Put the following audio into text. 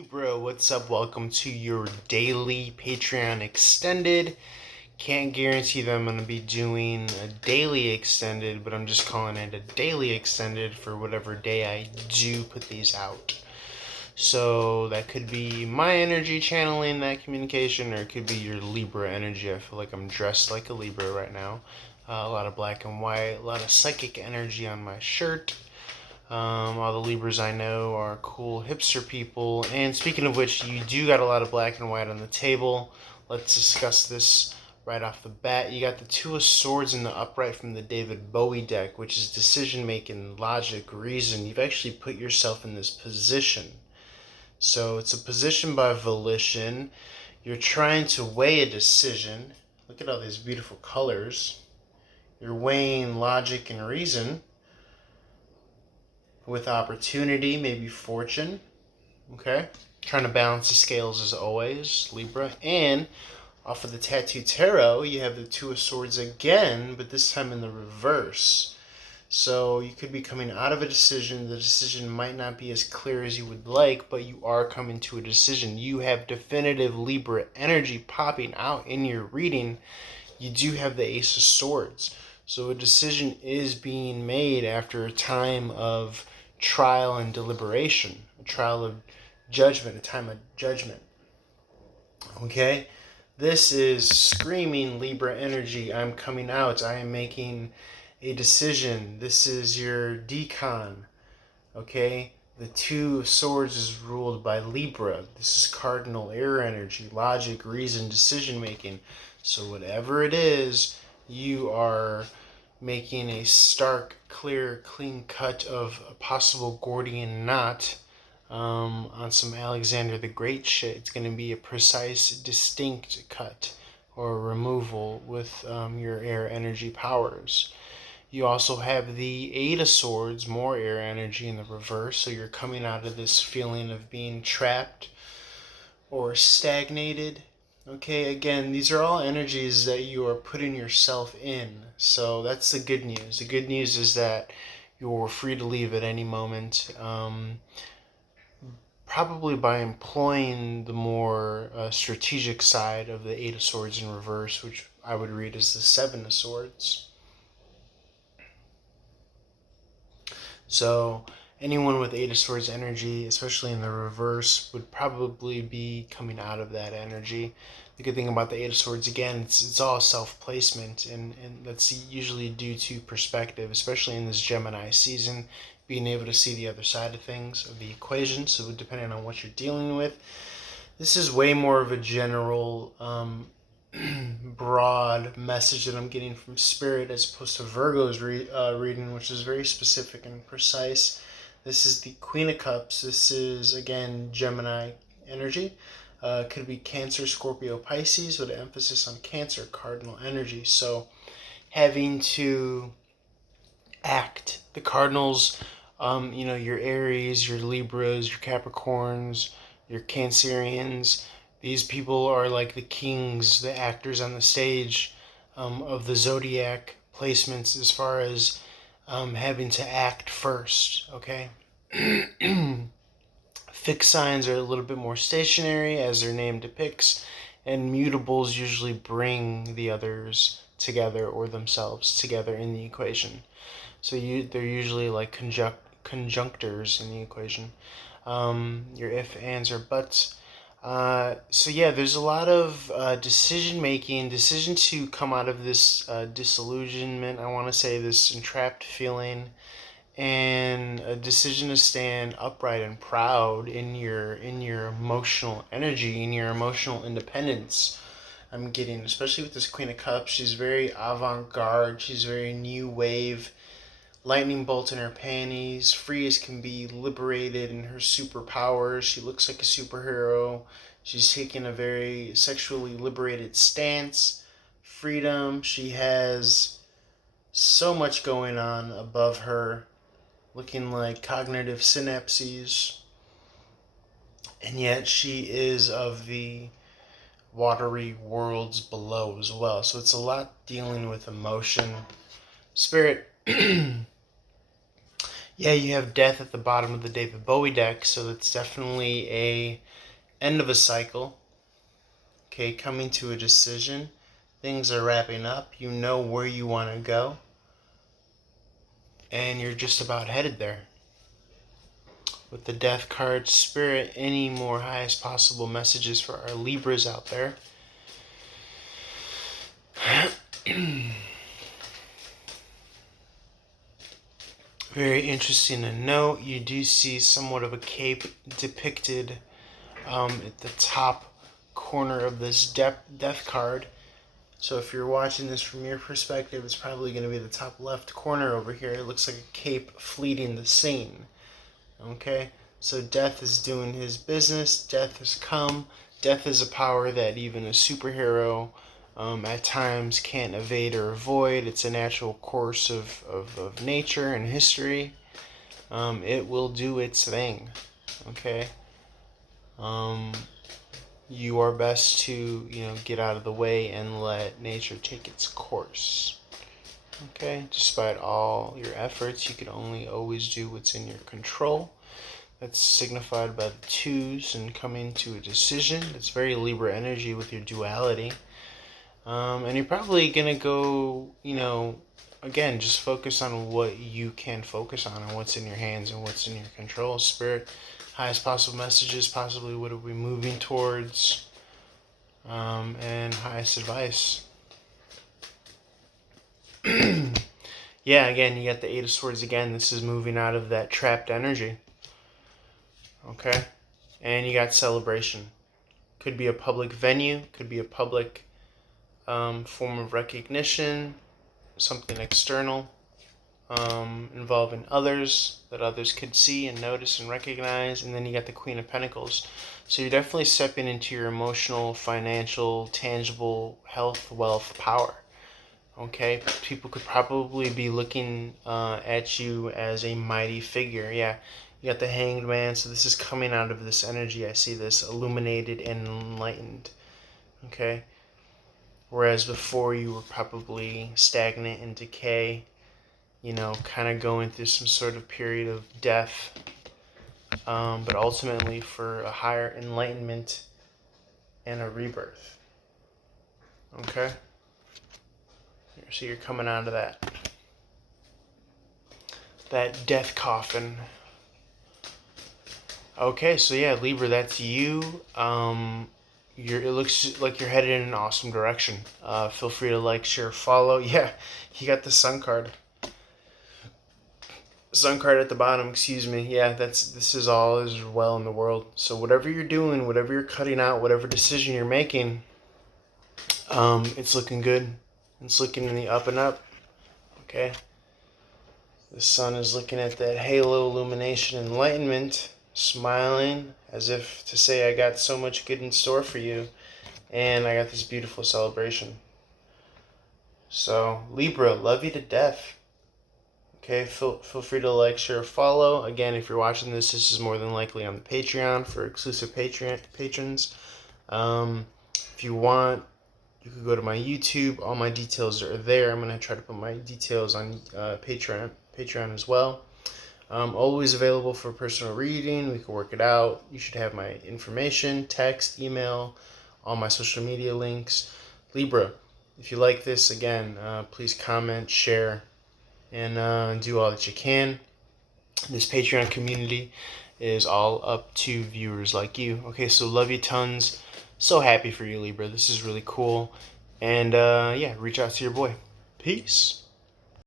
Libra, what's up? Welcome to your daily Patreon extended. Can't guarantee that I'm going to be doing a daily extended, but I'm just calling it a daily extended for whatever day I do put these out. So that could be my energy channeling that communication, or it could be your Libra energy. I feel like I'm dressed like a Libra right now. A lot of black and white, a lot of psychic energy on my shirt. All the Libras I know are cool hipster people. And speaking of which, you do got a lot of black and white on the table. Let's discuss this right off the bat. You got the Two of Swords in the upright from the David Bowie deck, which is decision making, logic, reason. You've actually put yourself in this position. So it's a position by volition. You're trying to weigh a decision. Look at all these beautiful colors. You're weighing logic and reason with opportunity, maybe fortune. Okay? Trying to balance the scales as always, Libra. And off of the Tattoo Tarot, you have the Two of Swords again, but this time in the reverse. So you could be coming out of a decision. The decision might not be as clear as you would like, but you are coming to a decision. You have definitive Libra energy popping out in your reading. You do have the Ace of Swords. So a decision is being made after a time of trial and deliberation, a trial of judgment, a time of judgment. Okay? This is screaming Libra energy. I'm coming out. I am making a decision. This is your decon. Okay? The Two of Swords is ruled by Libra. This is cardinal air energy, logic, reason, decision making. So whatever it is, you are making a stark, clear, clean cut of a possible Gordian knot on some Alexander the Great shit. It's going to be a precise, distinct cut or removal with your air energy powers. You also have the Eight of Swords, more air energy in the reverse, so you're coming out of this feeling of being trapped or stagnated. Okay, again, these are all energies that you are putting yourself in. So that's the good news. The good news is that you're free to leave at any moment. Probably by employing the more strategic side of the Eight of Swords in reverse, which I would read as the Seven of Swords. So anyone with Eight of Swords energy, especially in the reverse, would probably be coming out of that energy. The good thing about the Eight of Swords, again, it's all self-placement, and that's usually due to perspective, especially in this Gemini season, being able to see the other side of things, of the equation. So depending on what you're dealing with, this is way more of a general broad message that I'm getting from Spirit, as opposed to Virgo's reading, which is very specific and precise. This is the Queen of Cups. This is, again, Gemini energy. Could be Cancer, Scorpio, Pisces, with an emphasis on Cancer, cardinal energy. So having to act. The cardinals, your Aries, your Libras, your Capricorns, your Cancerians. These people are like the kings, the actors on the stage of the Zodiac placements, as far as having to act first, okay? Fixed signs are a little bit more stationary, as their name depicts, and mutables usually bring the others together or themselves together in the equation. So they're usually like conjunctors in the equation. Your if, ands, or buts. So yeah, there's a lot of decision to come out of this disillusionment. I want to say this entrapped feeling, and a decision to stand upright and proud in your emotional energy, in your emotional independence. I'm getting, especially with this Queen of Cups, she's very avant-garde. She's very new wave. Lightning bolt in her panties, free as can be, liberated in her superpowers. She looks like a superhero. She's taking a very sexually liberated stance. Freedom. She has so much going on above her, looking like cognitive synapses. And yet she is of the watery worlds below as well. So it's a lot dealing with emotion. Spirit, Yeah, you have death at the bottom of the David Bowie deck, so that's definitely a end of a cycle. Okay, coming to a decision. Things are wrapping up. You know where you want to go. And you're just about headed there. With the death card, Spirit, any more highest possible messages for our Libras out there? Very interesting to note. You do see somewhat of a cape depicted at the top corner of this death card. So if you're watching this from your perspective, it's probably going to be the top left corner over here. It looks like a cape fleeting the scene. Okay? So death is doing his business. Death has come. Death is a power that even a superhero at times can't evade or avoid. It's a natural course of nature and history. It will do its thing. Okay? You are best to, get out of the way and let nature take its course. Okay? Despite all your efforts, you can only always do what's in your control. That's signified by the twos and coming to a decision. It's very Libra energy with your duality. And you're probably going to go, again, just focus on what you can focus on and what's in your hands and what's in your control. Spirit, highest possible messages, possibly what are we moving towards, and highest advice. Yeah, again, you got the Eight of Swords again. This is moving out of that trapped energy. Okay? And you got celebration. Could be a public venue, could be a public form of recognition, something external, involving others that others could see and notice and recognize. And then you got the Queen of Pentacles. So you're definitely stepping into your emotional, financial, tangible health, wealth, power. Okay, people could probably be looking at you as a mighty figure. Yeah, you got the Hanged Man, so this is coming out of this energy. I see this illuminated and enlightened. Okay, whereas before you were probably stagnant and decay, kind of going through some sort of period of death, but ultimately for a higher enlightenment and a rebirth. Okay? So you're coming out of that death coffin. Okay, so yeah, Libra, that's you. It looks like you're headed in an awesome direction. Feel free to like, share, follow. Yeah, you got the Sun card. Sun card at the bottom, excuse me. Yeah, this is all is well in the world. So whatever you're doing, whatever you're cutting out, whatever decision you're making, it's looking good. It's looking in the up and up. Okay. The sun is looking at that halo illumination enlightenment, smiling as if to say, I got so much good in store for you, and I got this beautiful celebration. So, Libra, love you to death. Okay, feel free to like, share, follow. Again, if you're watching this is more than likely on the Patreon for exclusive patrons. If you want, you could go to my YouTube. All my details are there. I'm going to try to put my details on Patreon as well. Always available for personal reading. We can work it out. You should have my information, text, email, all my social media links. Libra, if you like this, again, please comment, share, and do all that you can. This Patreon community is all up to viewers like you. Okay, so love you tons. So happy for you, Libra. This is really cool. And yeah, reach out to your boy. Peace.